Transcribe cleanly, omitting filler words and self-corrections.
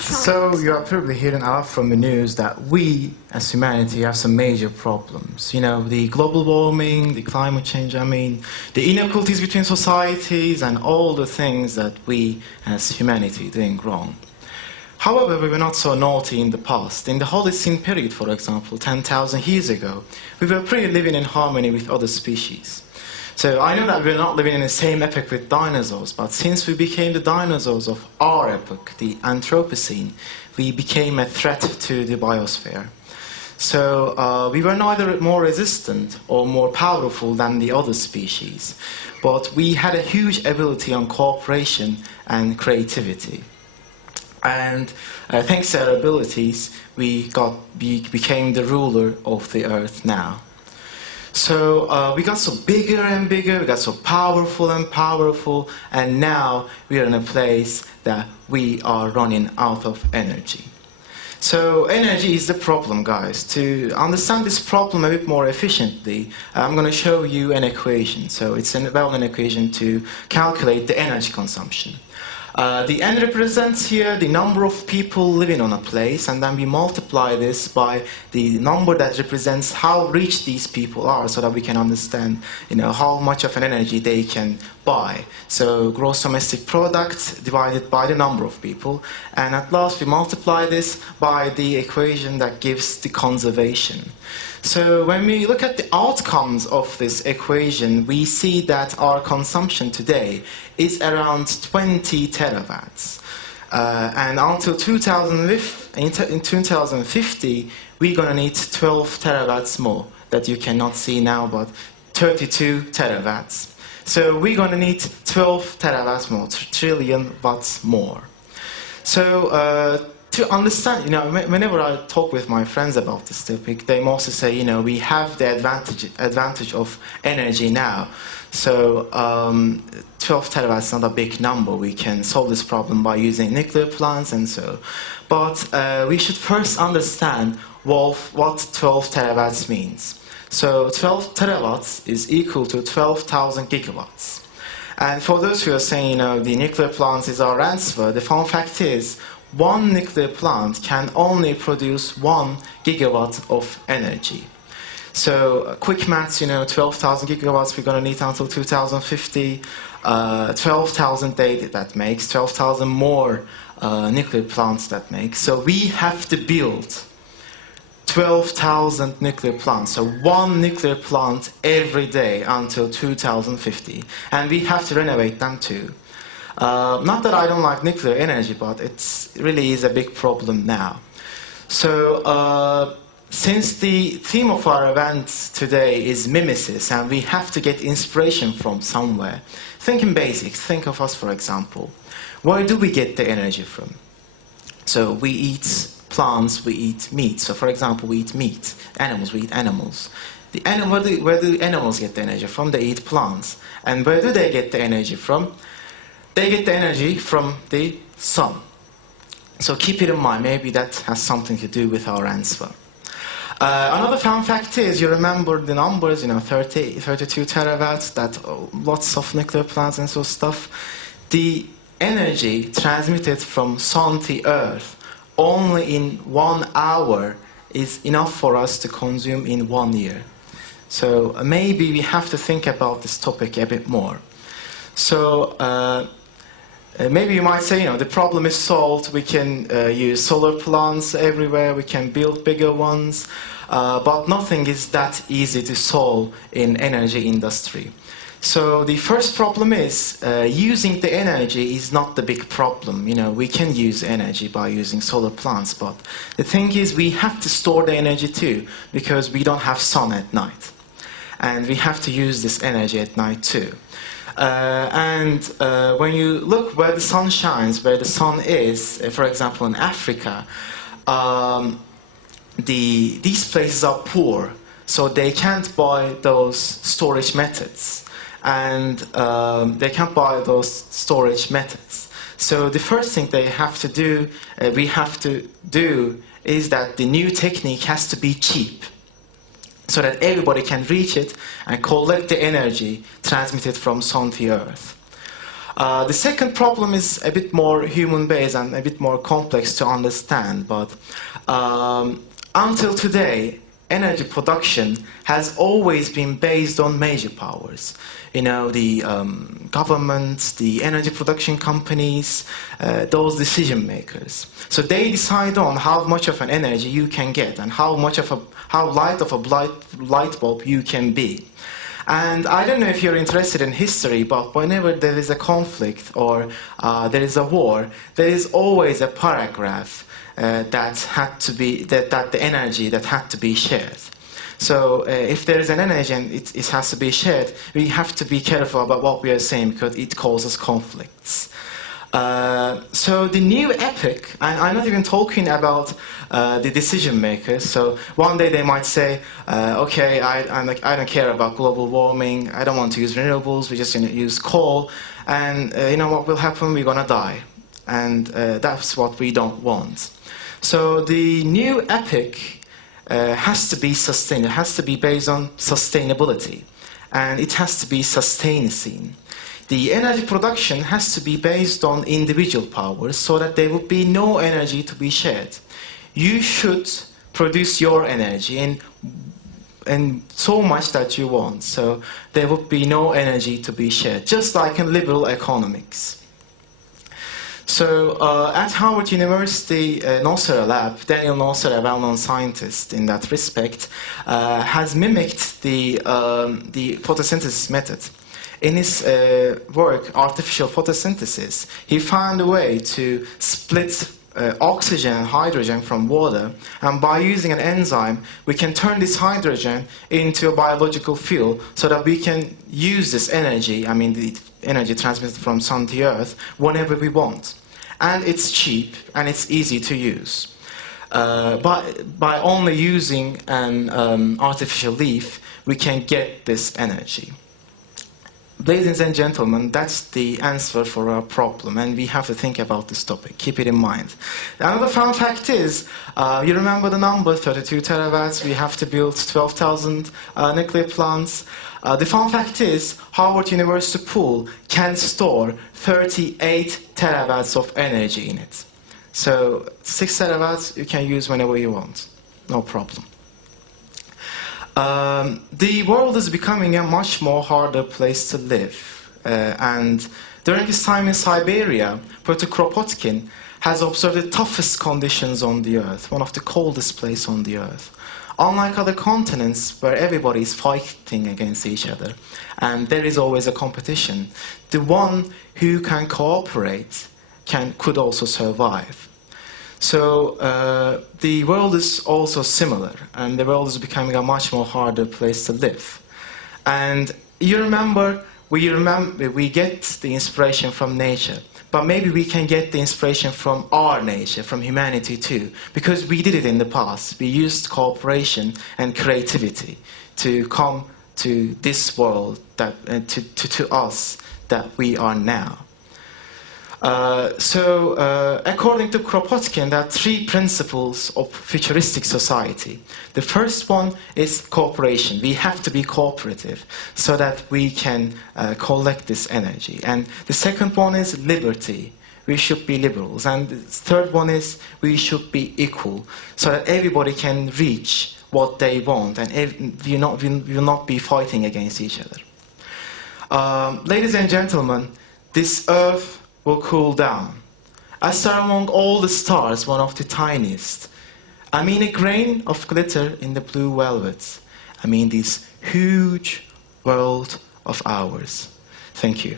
So you are probably hearing a lot from the news that we, as humanity, have some major problems. You know, the global warming, the climate change, the inequalities between societies, and all the things that we, as humanity, are doing wrong. However, we were not so naughty in the past. In the Holocene period, for example, 10,000 years ago, we were pretty living in harmony with other species. So I know that we're not living in the same epoch with dinosaurs, but since we became the dinosaurs of our epoch, the Anthropocene, we became a threat to the biosphere. So we were neither more resistant or more powerful than the other species, but we had a huge ability on cooperation and creativity. And thanks to our abilities, we became the ruler of the earth now. So we got so bigger and bigger, we got so powerful and powerful, and now we are in a place that we are running out of energy. So energy is the problem, guys. To understand this problem a bit more efficiently, I'm going to show you an equation. So it's a well-known equation to calculate the energy consumption. The n represents here the number of people living on a place, and then we multiply this by the number that represents how rich these people are, so that we can understand, how much of an energy they can buy. So gross domestic product divided by the number of people, and at last we multiply this by the equation that gives the conservation. So when we look at the outcomes of this equation, we see that our consumption today is around 20 terawatts. And until 2050, we're going to need 12 terawatts more, that you cannot see now, but 32 terawatts. So we're going to need 12 terawatts more, trillion watts more. So to understand, whenever I talk with my friends about this topic, they mostly say, we have the advantage of energy now. So 12 terawatts is not a big number. We can solve this problem by using nuclear plants and so. But we should first understand what 12 terawatts means. So 12 terawatts is equal to 12,000 gigawatts. And for those who are saying, the nuclear plants is our answer, the fun fact is, one nuclear plant can only produce 1 gigawatt of energy. So quick maths, 12,000 gigawatts we're going to need until 2050. 12,000 that makes 12,000 more nuclear plants that makes. So we have to build 12,000 nuclear plants. So one nuclear plant every day until 2050. And we have to renovate them too. Not that I don't like nuclear energy, but it really is a big problem now. So since the theme of our event today is mimesis, and we have to get inspiration from somewhere, think in basics. Think of us, for example. Where do we get the energy from? So we eat plants, we eat meat. So for example, we eat meat. Animals, we eat animals. Where do animals get the energy from? They eat plants. And where do they get the energy from? They get the energy from the sun. So keep it in mind, maybe that has something to do with our answer. Another fun fact is, you remember the numbers, 32 terawatts, that lots of nuclear plants and so stuff. The energy transmitted from sun to earth only in 1 hour is enough for us to consume in 1 year. So maybe we have to think about this topic a bit more. So maybe you might say, the problem is solved. We can use solar plants everywhere. We can build bigger ones. But nothing is that easy to solve in energy industry. So the first problem is using the energy is not the big problem. We can use energy by using solar plants. But the thing is, we have to store the energy too, because we don't have sun at night. And we have to use this energy at night too. When you look where the sun shines, where the sun is, for example in Africa, these places are poor, so they can't buy those storage methods. And they can't buy those storage methods. So the first thing they have to do, we have to do, is that the new technique has to be cheap, so that everybody can reach it and collect the energy transmitted from sun to earth. The second problem is a bit more human-based and a bit more complex to understand, but until today, energy production has always been based on major powers. You know, the governments, the energy production companies, those decision makers. So they decide on how much of an energy you can get and how light of a light bulb you can be. And I don't know if you're interested in history, but whenever there is a conflict or there is a war, there is always a paragraph that the energy that had to be shared. So if there is an energy and it has to be shared, we have to be careful about what we are saying because it causes conflicts. So the new epic, and I'm not even talking about the decision makers. So one day they might say, okay, I don't care about global warming, I don't want to use renewables, we're just going to use coal, and you know what will happen, we're going to die. And that's what we don't want. So the new epic has to be sustained, it has to be based on sustainability, and it has to be Holocene. The energy production has to be based on individual powers so that there will be no energy to be shared. You should produce your energy in so much that you want, so there will be no energy to be shared, just like in liberal economics. So at Harvard University Nocera Lab, Daniel Nocera, a well-known scientist in that respect, has mimicked the photosynthesis method. In his work, Artificial Photosynthesis, he found a way to split oxygen and hydrogen from water, and by using an enzyme, we can turn this hydrogen into a biological fuel so that we can use this energy, I mean the energy transmitted from sun to earth, whenever we want. And it's cheap and it's easy to use. By only using an artificial leaf, we can get this energy. Ladies and gentlemen, that's the answer for our problem, and we have to think about this topic. Keep it in mind. Another fun fact is, you remember the number, 32 terawatts, we have to build 12,000 nuclear plants. The fun fact is, Harvard University pool can store 38 terawatts of energy in it. So 6 terawatts you can use whenever you want, no problem. The world is becoming a much more harder place to live. And during his time in Siberia, Professor Kropotkin has observed the toughest conditions on the Earth, one of the coldest places on the Earth. Unlike other continents where everybody is fighting against each other, and there is always a competition, the one who can cooperate could also survive. So the world is also similar, and the world is becoming a much more harder place to live. And we get the inspiration from nature, but maybe we can get the inspiration from our nature, from humanity too, because we did it in the past. We used cooperation and creativity to come to this world, to us that we are now. According to Kropotkin, there are 3 principles of futuristic society. The first one is cooperation. We have to be cooperative so that we can collect this energy. And the second one is liberty. We should be liberals. And the third one is we should be equal so that everybody can reach what they want and we will not be fighting against each other. Ladies and gentlemen, this earth will cool down. I star among all the stars, one of the tiniest. I mean a grain of glitter in the blue velvet. I mean this huge world of ours. Thank you.